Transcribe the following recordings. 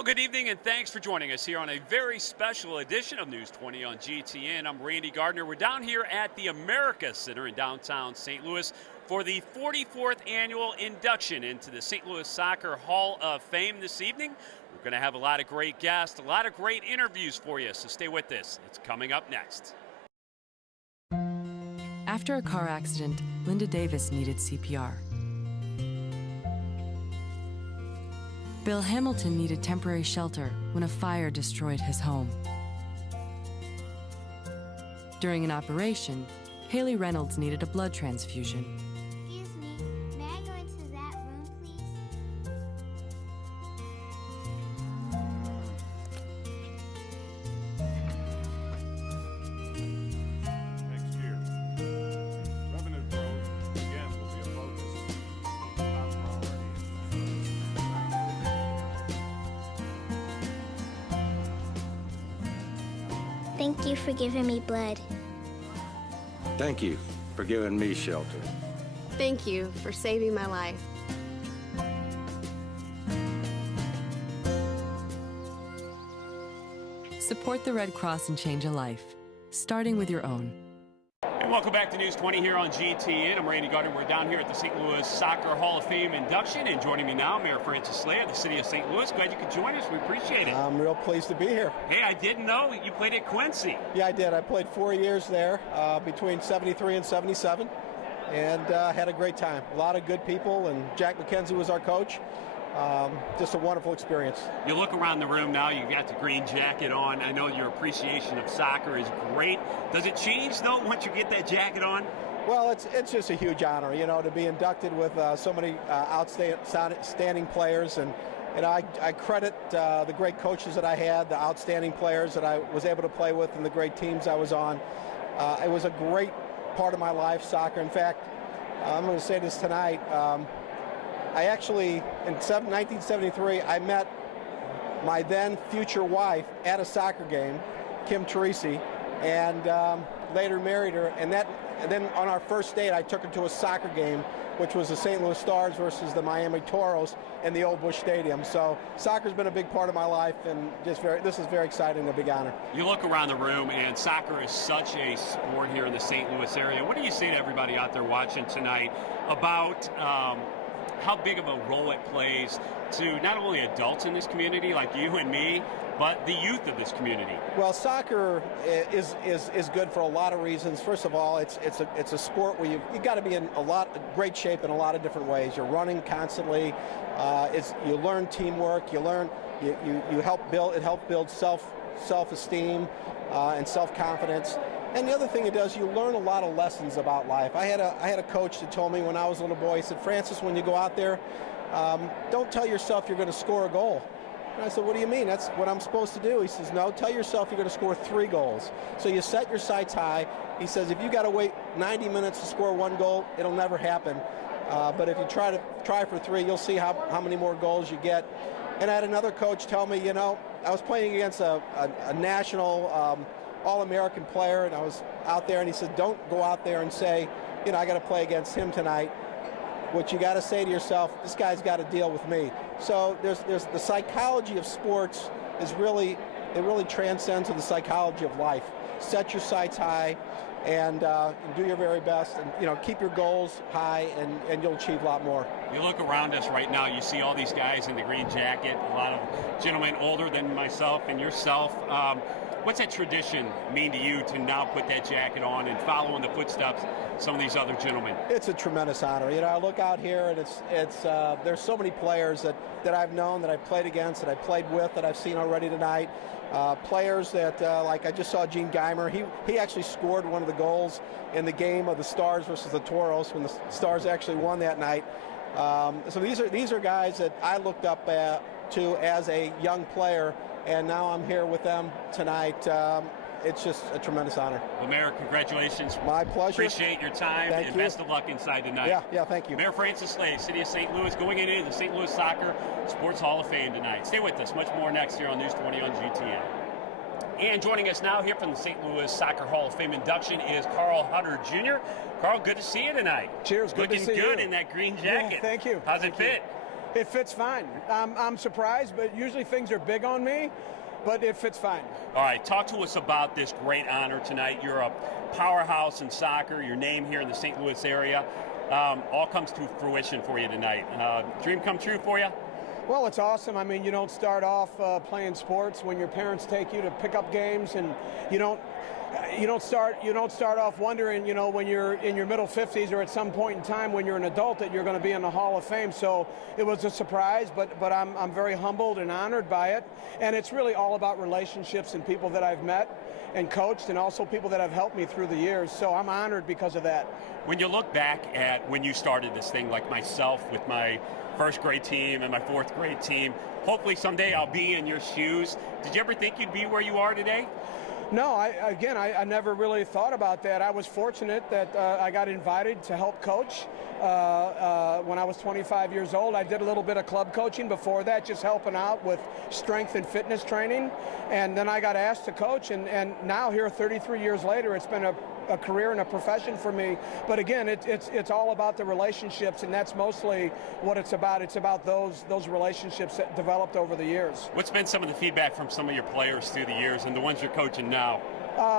Well, good evening, and thanks for joining us here on a very special edition of News 20 on GTN. I'm Randy Gardner. We're down here at the America Center in downtown St. Louis for the 44th annual induction into the St. Louis Soccer Hall of Fame this evening. We're going to have a lot of great guests, a lot of great interviews for you, so stay with us. It's coming up next. After a car accident, Linda Davis needed CPR. Bill Hamilton needed temporary shelter when a fire destroyed his home. During an operation, Haley Reynolds needed a blood transfusion. Excuse me, may I go into that room, please? Next year, revenue growth again will be a focus. Top priority. Thank you for giving me blood. Thank you for giving me shelter. Thank you for saving my life. Support the Red Cross and change a life, starting with your own. And welcome back to News 20 here on GTN. I'm Randy Gardner. We're down here at the St. Louis Soccer Hall of Fame induction, and joining me now, Mayor Francis Slay of the city of St. Louis. Glad you could join us. We appreciate it. I'm real pleased to be here. Hey, I didn't know you played at Quincy. Yeah, I did. I played 4 years there between 73 and 77 and had a great time. A lot of good people, and Jack McKenzie was our coach. Just a wonderful experience. You look around the room now, you've got the green jacket on. I know your appreciation of soccer is great. Does it change, though, once you get that jacket on? Well, it's just a huge honor, you know, to be inducted with so many outstanding players. And I credit the great coaches that I had, the outstanding players that I was able to play with, and the great teams I was on. It was a great part of my life, soccer. In fact, I'm going to say this tonight. I actually, in 1973, I met my then future wife at a soccer game, Kim Teresi, and later married her. And then on our first date, I took her to a soccer game, which was the St. Louis Stars versus the Miami Toros in the old Busch Stadium. So soccer's been a big part of my life, and this is very exciting, a big honor. You look around the room, and soccer is such a sport here in the St. Louis area. What do you say to everybody out there watching tonight about how big of a role it plays to not only adults in this community like you and me, but the youth of this community? Well, soccer is good for a lot of reasons. First of all, it's a sport where you got to be in great shape in a lot of different ways. You're running constantly. You learn teamwork. You help build self-esteem and self-confidence. And the other thing it does, you learn a lot of lessons about life. I had a coach that told me when I was a little boy, he said, Francis, when you go out there, don't tell yourself you're going to score a goal. And I said, what do you mean? That's what I'm supposed to do. He says, no, tell yourself you're going to score 3 goals. So you set your sights high. He says, if you got to wait 90 minutes to score 1 goal, it'll never happen. But if you try for 3, you'll see how many more goals you get. And I had another coach tell me, you know, I was playing against a national All-American player, and I was out there, and he said, don't go out there and say, you know, I got to play against him tonight. What you got to say to yourself, this guy's got to deal with me. So there's the psychology of sports it really transcends to the psychology of life. Set your sights high and do your very best, and you know, keep your goals high, and you'll achieve a lot more. You look around us right now, you see all these guys in the green jacket, a lot of gentlemen older than myself and yourself. What's that tradition mean to you to now put that jacket on and follow in the footsteps of some of these other gentlemen? It's a tremendous honor. You know, I look out here, and there's so many players that I've known, that I've played against, that I've played with, that I've seen already tonight. Players that, like I just saw Gene Geimer. He actually scored one of the goals in the game of the Stars versus the Toros when the Stars actually won that night. So these are guys that I looked up to as a young player, and now I'm here with them tonight. It's just a tremendous honor. Well, Mayor, congratulations. My pleasure. Appreciate your time, and best of luck inside tonight. Yeah, thank you. Mayor Francis Slay, City of St. Louis, going into the St. Louis Soccer Sports Hall of Fame tonight. Stay with us. Much more next here on News 20 on GTN. And joining us now here from the St. Louis Soccer Hall of Fame induction is Carl Hutter Jr. Carl, good to see you tonight. Cheers, good to see you. Looking good in that green jacket. Yeah, thank you. How's it fit? It fits fine. I'm surprised, but usually things are big on me, but it fits fine. All right, talk to us about this great honor tonight. You're a powerhouse in soccer. Your name here in the St. Louis area all comes to fruition for you tonight. Dream come true for you? Well, it's awesome. I mean, you don't start off playing sports when your parents take you to pick up games, and you don't start off wondering, when you're in your middle 50s or at some point in time when you're an adult that you're going to be in the Hall of Fame. So it was a surprise, but I'm very humbled and honored by it. And it's really all about relationships and people that I've met and coached, and also people that have helped me through the years. So I'm honored because of that. When you look back at when you started this thing, like myself with my first grade team and my fourth grade team, hopefully someday I'll be in your shoes. Did you ever think you'd be where you are today? No, I never really thought about that. I was fortunate that I got invited to help coach when I was 25 years old. I did a little bit of club coaching before that, just helping out with strength and fitness training. And then I got asked to coach, and now here 33 years later, it's been a career and a profession for me. But again, it's all about the relationships, and that's mostly what it's about. It's about those relationships that developed over the years. What's been some of the feedback from some of your players through the years and the ones you're coaching now?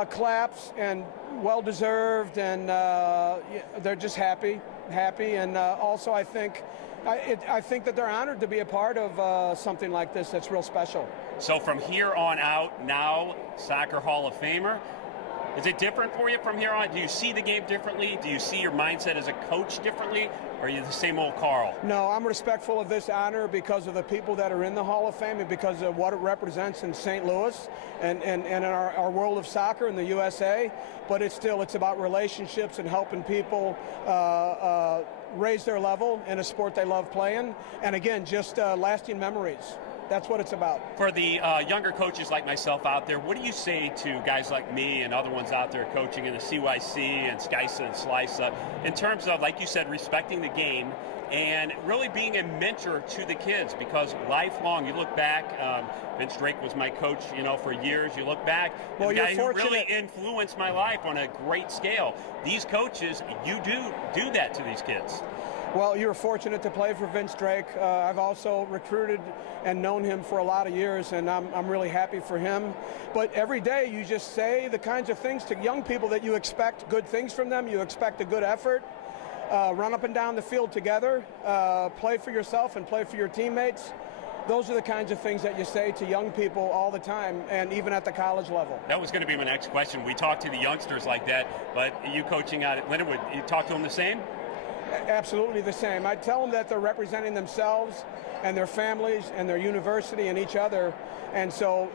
Claps and well-deserved, and they're just happy, and also I think that they're honored to be a part of something like this that's real special. So from here on out, now Soccer Hall of Famer, is it different for you from here on? Do you see the game differently? Do you see your mindset as a coach differently? Or are you the same old Carl? No, I'm respectful of this honor because of the people that are in the Hall of Fame and because of what it represents in St. Louis and in our world of soccer in the USA. But it's about relationships and helping people raise their level in a sport they love playing. And again, just lasting memories. That's what it's about. For the younger coaches like myself out there, what do you say to guys like me and other ones out there coaching in the CYC and SCISA and SLISA in terms of, like you said, respecting the game and really being a mentor to the kids? Because lifelong, you look back, Vince Drake was my coach, for years. You look back, the guy who really influenced my life on a great scale. These coaches, you do that to these kids. Well, you were fortunate to play for Vince Drake. I've also recruited and known him for a lot of years, and I'm really happy for him. But every day you just say the kinds of things to young people that you expect good things from them. You expect a good effort, run up and down the field together, play for yourself and play for your teammates. Those are the kinds of things that you say to young people all the time, and even at the college level. That was going to be my next question. We talk to the youngsters like that, but you coaching out at Lindenwood, you talk to them the same? Absolutely the same. I tell them that they're representing themselves and their families and their university and each other. And so,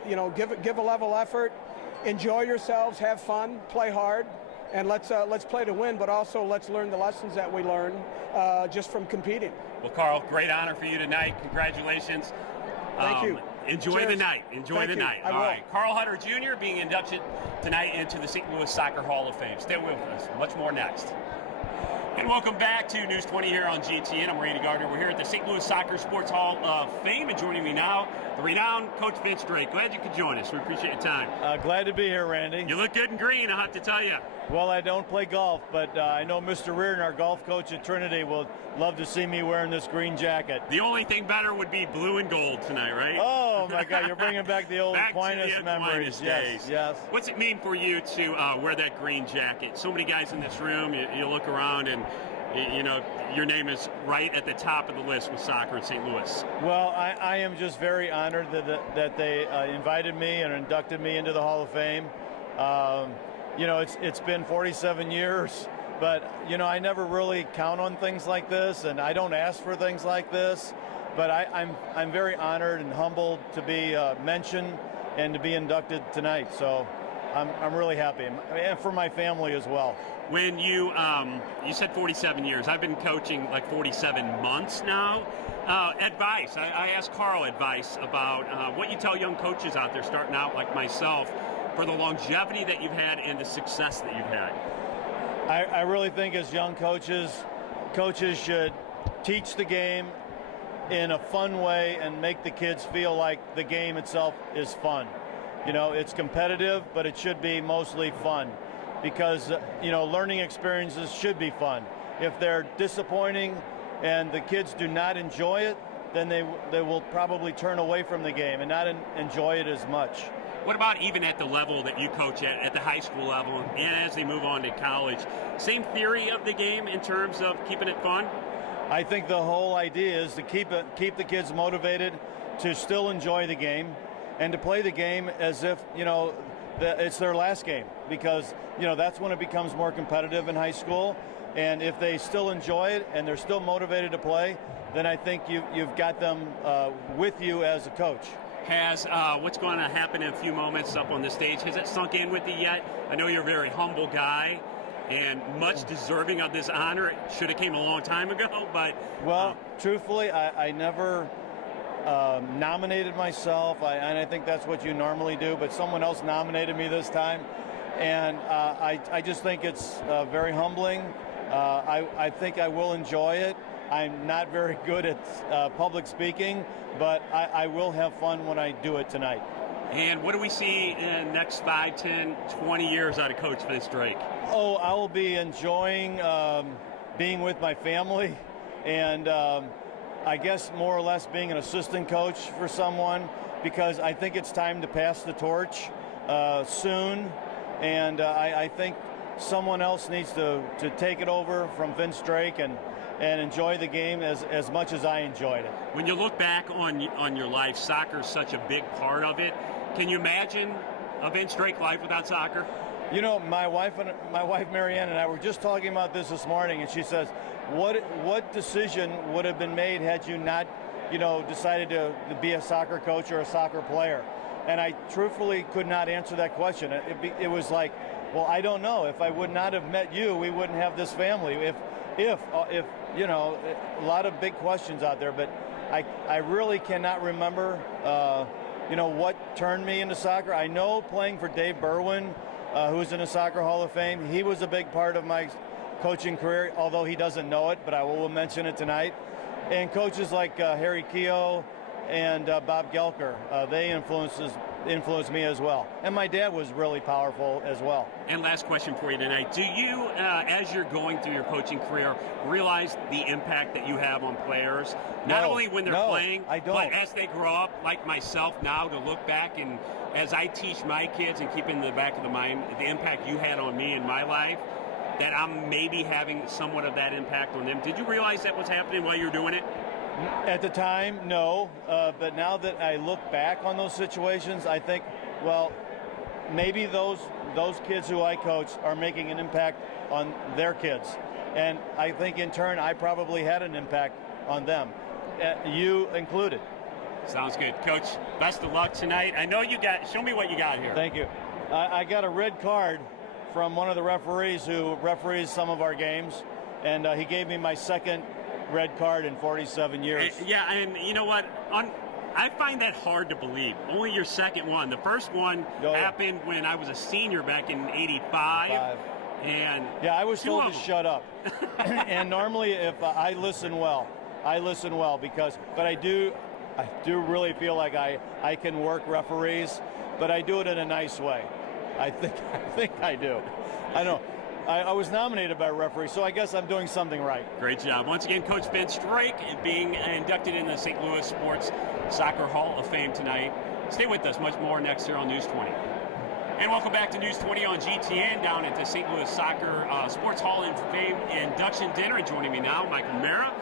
give a level effort, enjoy yourselves, have fun, play hard, and let's play to win, but also let's learn the lessons that we learn just from competing. Well, Carl, great honor for you tonight. Congratulations. Thank you. Enjoy Cheers. the night. Enjoy the night. All right. Carl Hutter Jr. being inducted tonight into the St. Louis Soccer Hall of Fame. Stay with us. Much more next. And welcome back to News 20 here on GTN. I'm Randy Gardner. We're here at the St. Louis Soccer Sports Hall of Fame, and joining me now, the renowned Coach Vince Drake. Glad you could join us. We appreciate your time. Glad to be here, Randy. You look good in green, I have to tell you. Well, I don't play golf, but I know Mr. Reardon, our golf coach at Trinity, will love to see me wearing this green jacket. The only thing better would be blue and gold tonight, right? Oh, my God, you're bringing back the old Aquinas memories. Days. Yes. What's it mean for you to wear that green jacket? So many guys in this room, you look around and your name is right at the top of the list with soccer in St. Louis. Well, I am just very honored that they invited me and inducted me into the Hall of Fame. It's been 47 years, but, I never really count on things like this, and I don't ask for things like this. But I'm very honored and humbled to be mentioned and to be inducted tonight. So I'm really happy, and for my family as well. When you said 47 years, I've been coaching like 47 months now. Advice, I asked Carl advice about what you tell young coaches out there starting out like myself for the longevity that you've had and the success that you've had. I really think as young coaches should teach the game in a fun way and make the kids feel like the game itself is fun. It's competitive, but it should be mostly fun. Because, learning experiences should be fun. If they're disappointing and the kids do not enjoy it, then they will probably turn away from the game and not enjoy it as much. What about even at the level that you coach at the high school level, and as they move on to college? Same theory of the game in terms of keeping it fun? I think the whole idea is to keep the kids motivated, to still enjoy the game, and to play the game as if, it's their last game, because, that's when it becomes more competitive in high school. And if they still enjoy it and they're still motivated to play, then I think you've got them with you as a coach. Has what's going to happen in a few moments up on the stage, has it sunk in with you yet? I know you're a very humble guy and much deserving of this honor. It should have came a long time ago, but... Well, truthfully, I never nominated myself, and I think that's what you normally do, but someone else nominated me this time, and I just think it's very humbling. I think I will enjoy it. I'm not very good at public speaking, but I will have fun when I do it tonight. And what do we see in the next 5, 10, 20 years out of Coach Vince Drake? Oh, I will be enjoying being with my family, and I guess more or less being an assistant coach for someone, because I think it's time to pass the torch soon, and I think someone else needs to take it over from Vince Drake and enjoy the game as much as I enjoyed it. When you look back on your life, soccer is such a big part of it. Can you imagine a Vince Drake life without soccer? My wife Marianne and I were just talking about this morning, and she says, what decision would have been made had you not, decided to be a soccer coach or a soccer player? And I truthfully could not answer that question. It was like, well, I don't know. If I would not have met you, we wouldn't have this family. If a lot of big questions out there, but I really cannot remember, what turned me into soccer. I know playing for Dave Berwin, who's in the Soccer Hall of Fame, he was a big part of my coaching career, although he doesn't know it, but I will mention it tonight. And coaches like Harry Keogh and Bob Gelker, they influenced me as well. And my dad was really powerful as well. And last question for you tonight. Do you, as you're going through your coaching career, realize the impact that you have on players? Not only when they're playing, but as they grow up, like myself now, to look back and as I teach my kids and keep in the back of the mind the impact you had on me in my life, that I'm maybe having somewhat of that impact on them. Did you realize that was happening while you were doing it? At the time, no. But now that I look back on those situations, I think, well, maybe those kids who I coach are making an impact on their kids. And I think in turn, I probably had an impact on them, you included. Sounds good. Coach, best of luck tonight. I know you got, show me what you got here. Thank you. I got a red card from one of the referees who referees some of our games, and he gave me my second red card in 47 years. Yeah, and you know what? I find that hard to believe. Only your second one. The first one happened when I was a senior back in '85. And yeah, I was told to shut up. And normally, if I listen well, but I do really feel like I can work referees, but I do it in a nice way. I think I do. I know. I was nominated by a referee, so I guess I'm doing something right. Great job. Once again, Coach Vince Drake being inducted in the St. Louis Sports Soccer Hall of Fame tonight. Stay with us. Much more next year on News 20. And welcome back to News 20 on GTN down at the St. Louis Soccer Sports Hall of Fame induction dinner. And joining me now, Michael Mara.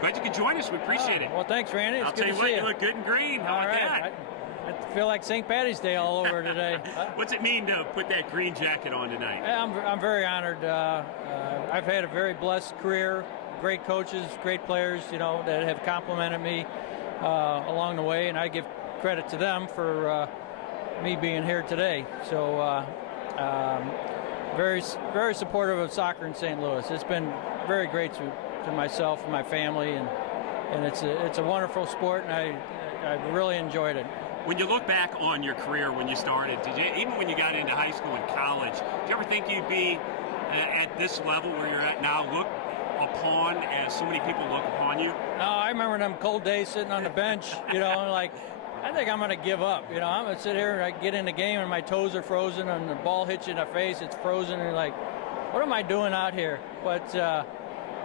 Glad you could join us. We appreciate it. Well, thanks, Randy. It's I'll good tell you to what, see you look good and green. How about that? I feel like St. Patty's Day all over today. What's it mean to put that green jacket on tonight? I'm very honored. I've had a very blessed career. Great coaches, great players, that have complimented me along the way, and I give credit to them for me being here today. So very, very supportive of soccer in St. Louis. It's been very great to myself and my family, and it's a wonderful sport, and I really enjoyed it. When you look back on your career when you started, even when you got into high school and college, did you ever think you'd be at this level where you're at now, looked upon as so many people look upon you? No, I remember them cold days sitting on the bench, like, I think I'm going to give up. I'm going to sit here and I get in the game and my toes are frozen and the ball hits you in the face, it's frozen, and you're like, what am I doing out here? But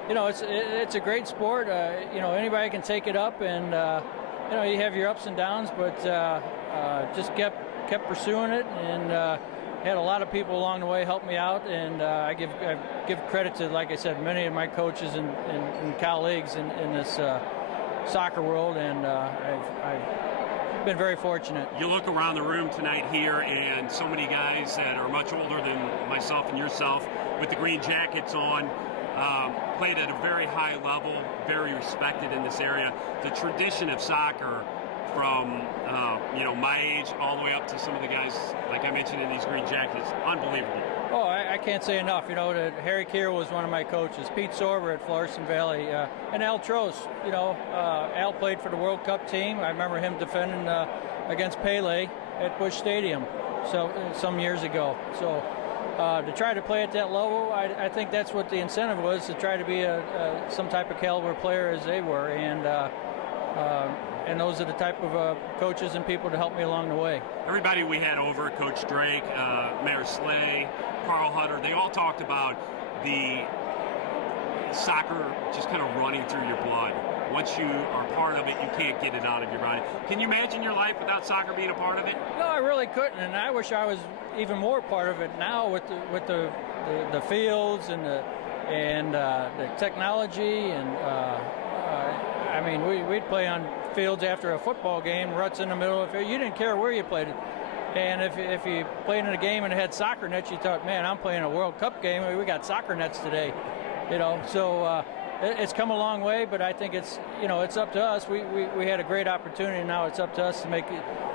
it's a great sport. Anybody can take it up, and you have your ups and downs, but just kept pursuing it, and had a lot of people along the way help me out, and I give credit to, like I said, many of my coaches and colleagues in this soccer world, and I've been very fortunate. You look around the room tonight here, and so many guys that are much older than myself and yourself with the green jackets on, played at a very high level, very respected in this area. The tradition of soccer from my age all the way up to some of the guys, like I mentioned, in these green jackets, unbelievable. Oh, I can't say enough. Harry Keir was one of my coaches. Pete Sorber at Florissant Valley, and Al Trost. Al played for the World Cup team. I remember him defending against Pele at Busch Stadium, some years ago. So to try to play at that level, I think that's what the incentive was, to try to be some type of caliber player as they were, and those are the type of coaches and people to help me along the way. Everybody we had over, Coach Drake, Mayor Slay, Carl Hutter, they all talked about the soccer just kind of running through your blood. Once you are part of it, you can't get it out of your body. Can you imagine your life without soccer being a part of it? No, I really couldn't, and I wish I was even more part of it now with the fields and the technology, and we'd play on fields after a football game, ruts in the middle. You didn't care where you played it. And if you played in a game and it had soccer nets, you thought, man, I'm playing a World Cup game. We got soccer nets today. So it's come a long way, but I think it's up to us. We had a great opportunity, and now it's up to us to make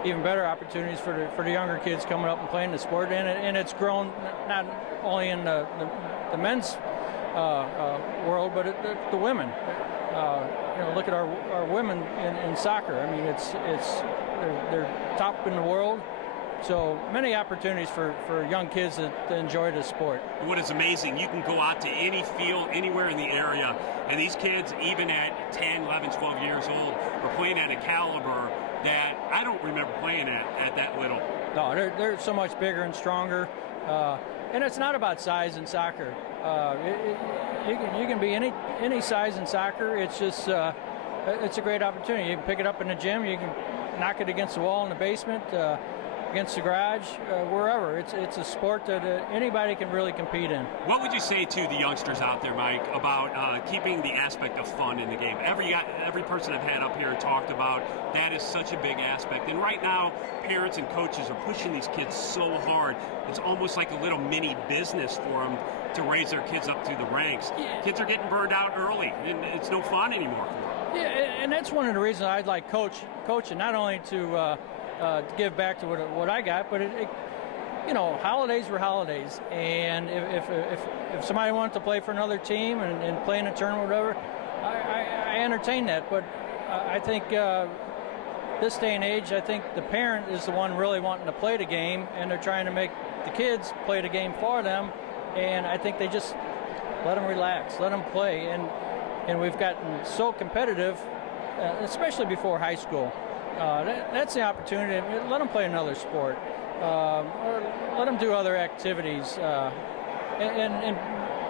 even better opportunities for the younger kids coming up and playing the sport. And it's grown not only in the men's world, but the women. Look at our women in soccer. I mean, they're top in the world. So many opportunities for young kids to enjoy the sport. What is amazing, you can go out to any field anywhere in the area, and these kids, even at 10, 11, 12 years old, are playing at a caliber that I don't remember playing at that little. No, they're so much bigger and stronger. And it's not about size in soccer. You can be any size in soccer. It's just it's a great opportunity. You can pick it up in the gym. You can knock it against the wall in the basement, against the garage, wherever. It's a sport that anybody can really compete in. What would you say to the youngsters out there, Mike, about keeping the aspect of fun in the game? Every person I've had up here talked about that is such a big aspect. And right now, parents and coaches are pushing these kids so hard. It's almost like a little mini business for them to raise their kids up through the ranks. Yeah. Kids are getting burned out early, and it's no fun anymore for them. Yeah, and that's one of the reasons I'd like coaching, not only to give back to what I got, but holidays were holidays, and if somebody wanted to play for another team and play in a tournament or whatever, I entertain that. But I think this day and age, I think the parent is the one really wanting to play the game, and they're trying to make the kids play the game for them, and I think they just let them relax, let them play, and we've gotten so competitive, especially before high school. That's the opportunity. Let them play another sport, or let them do other activities, and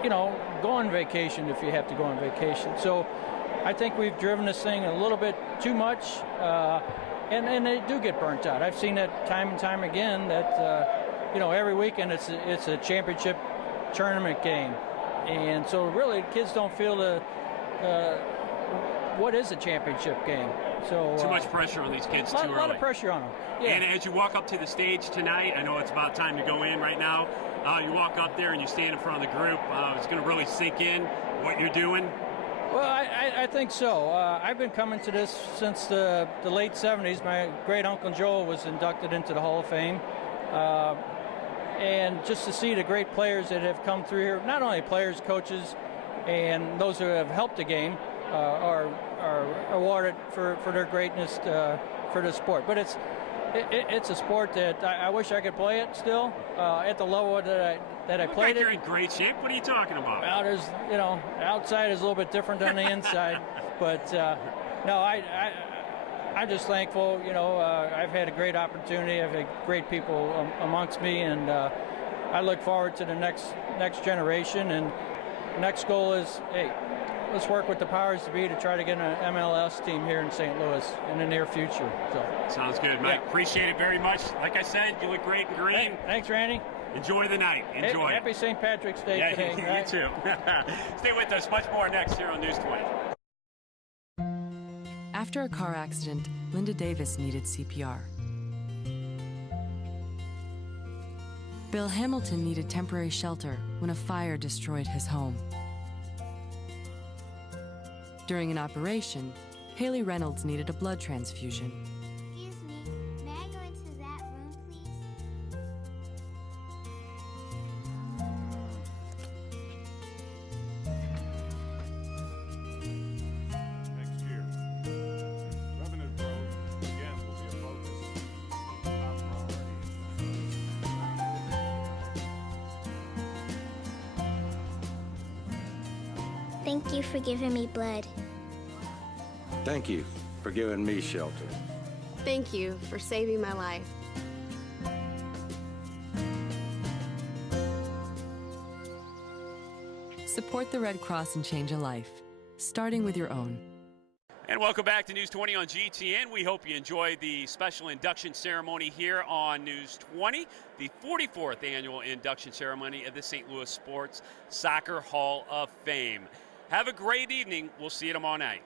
go on vacation if you have to go on vacation. So I think we've driven this thing a little bit too much, and they do get burnt out. I've seen that time and time again. That every weekend it's a championship tournament game, and so really kids don't feel what is a championship game. So too much pressure on these kids too early. A lot of pressure on them. Yeah. And as you walk up to the stage tonight, I know it's about time to go in right now. You walk up there and you stand in front of the group. It's going to really sink in what you're doing. Well, I think so. I've been coming to this since the late 70s. My great uncle Joel was inducted into the Hall of Fame. And just to see the great players that have come through here, not only players, coaches, and those who have helped the game, are awarded for their greatness for the sport. But it's a sport that I wish I could play it still at the level that I played it. You're in great shape. What are you talking about? Well, there's outside is a little bit different than the inside, but no, I'm just thankful. I've had a great opportunity. I've had great people amongst me, and I look forward to the next generation. And next goal is, hey, let's work with the powers to be to try to get an MLS team here in St. Louis in the near future. So sounds good, Mike. Yeah. Appreciate it very much. Like I said, you look great in green. Hey, thanks, Randy. Enjoy the night. Enjoy. Happy St. Patrick's Day Yeah, today. you right? too. Stay with us. Much more next here on News 20. After a car accident, Linda Davis needed CPR. Bill Hamilton needed temporary shelter when a fire destroyed his home. During an operation, Haley Reynolds needed a blood transfusion. Excuse me, may I go into that room, please? Next year, revenue growth again will be a focus. Top priority. Thank you for giving me blood. Thank you for giving me shelter. Thank you for saving my life. Support the Red Cross and change a life, starting with your own. And welcome back to News 20 on GTN. We hope you enjoyed the special induction ceremony here on News 20, the 44th annual induction ceremony of the St. Louis Sports Soccer Hall of Fame. Have a great evening. We'll see you tomorrow night.